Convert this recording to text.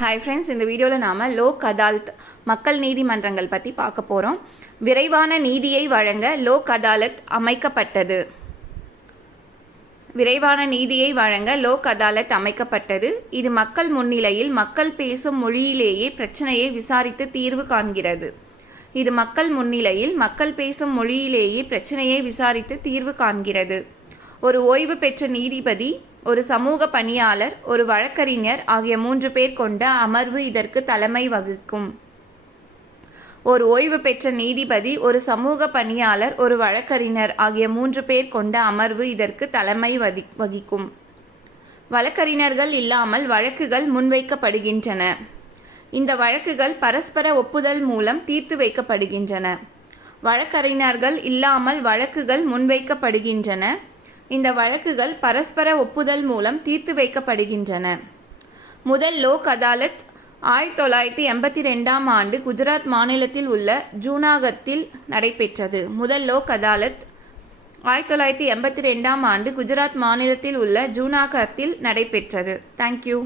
Hi friends, இந்த வீடியோவில் நாம் லோக் அதாலத் மக்கள் நீதிமன்றங்கள் பற்றி பார்க்க போகிறோம். விரைவான நீதியை வழங்க லோக் அதாலத் அமைக்கப்பட்டது. விரைவான நீதியை வழங்க லோக் அதாலத் அமைக்கப்பட்டது. இது மக்கள் முன்னிலையில் மக்கள் பேசும் மொழியிலேயே பிரச்சனையை விசாரித்து தீர்வு காண்கிறது. இது மக்கள் முன்னிலையில் மக்கள் பேசும் மொழியிலேயே பிரச்சனையை விசாரித்து தீர்வு காண்கிறது. ஒரு ஓய்வு பெற்ற நீதிபதி, ஒரு சமூக பணியாளர், ஒரு வழக்கறிஞர் ஆகிய 3 பேர் கொண்ட அமர்வு இதற்கு தலைமை வகிக்கும். ஒரு ஓய்வு பெற்ற நீதிபதி, ஒரு சமூக பணியாளர், ஒரு வழக்கறிஞர் ஆகிய 3 பேர் கொண்ட அமர்வு இதற்கு தலைமை வகிக்கும். வழக்கறிஞர்கள் இல்லாமல் வழக்குகள் முன்வைக்கப்படுகின்றன. இந்த வழக்குகள் பரஸ்பர ஒப்புதல் மூலம் தீர்த்து வைக்கப்படுகின்றன. வழக்கறிஞர்கள் இல்லாமல் வழக்குகள் முன்வைக்கப்படுகின்றன. இந்த வழக்குகள் பரஸ்பர ஒப்புதல் மூலம் தீர்த்து வைக்கப்படுகின்றன. முதல் லோக் அதாலத் 1982ஆம் ஆண்டு குஜராத் மாநிலத்தில் உள்ள ஜூனாகத்தில் நடைபெற்றது. முதல் லோக் அதாலத் 1982ஆம் ஆண்டு குஜராத் மாநிலத்தில் உள்ள ஜூனாகத்தில் நடைபெற்றது. தேங்க்யூ.